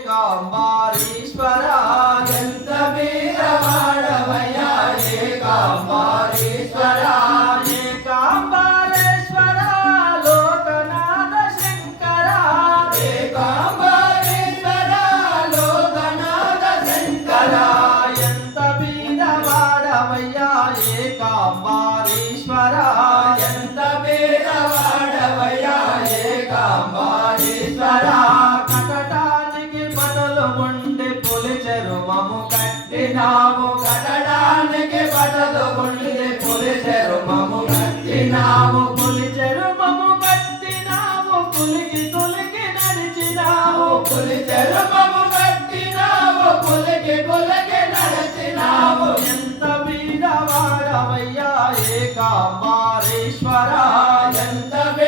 ఏకాంబారీశ్వర ఎంత వీరవాడవయ్యా ఏకాంబారీశ్వర. ఏకాంబారేశ్వర లోకనాథ శంకర ఏకాంబారీశ్వర లోకనాథ శంకర ఎంత బీదవాడవయ్యా ఏకాంబారీశ్వర ఎంత వీరవాడవయ్యా ఏకాంబారీశ్వర కటటానికి కట్టినావు కట్టడానికి బట్టలు ఉండి పులి చెరుమము కట్టినావు పులి చెరువము కట్టినావు పులికి తొలికి నడిచినావు పులి చెరుమము కట్టినావు పులికి పులికి నడిచినావు ఎంత బీదవాడవయ్యా ఏకాంబారీశ్వర ఎంత పేదవాడవయ్యా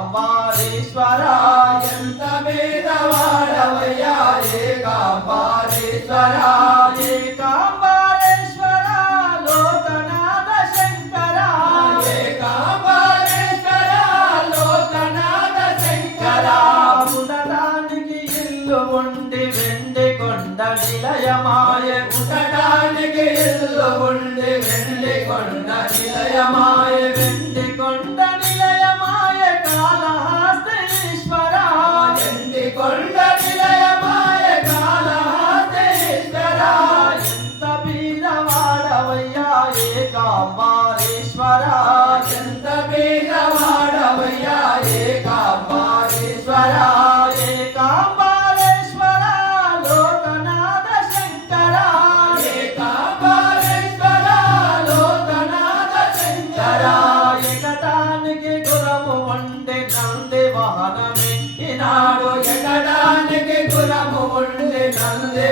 కాపారేశ్వర ఎంత పేదవాడవయ్యా ఏకాంబారీశ్వర ఏకాంబారేశ్వర లోకనాథ శంకర ఏకాంబారీశ్వర లోకనాథ శంకర ఉండటానికి ఇల్లు ఉండి వెండి కొండ నిలయమాయ ఉండటానికి ఇల్లు ఉండి వెండి కొండ నిలయమాయ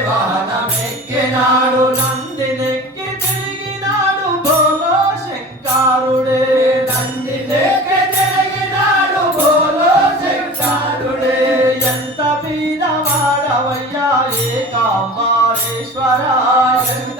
వాహనమెక్కినాడు నంది నెక్కి తిరిగినాడు బోలో శంకరుడే. నంది లేక తిరిగినాడు బోలో శంకరుడే. ఎంత ఏకాంబారేశ్వర ఎంత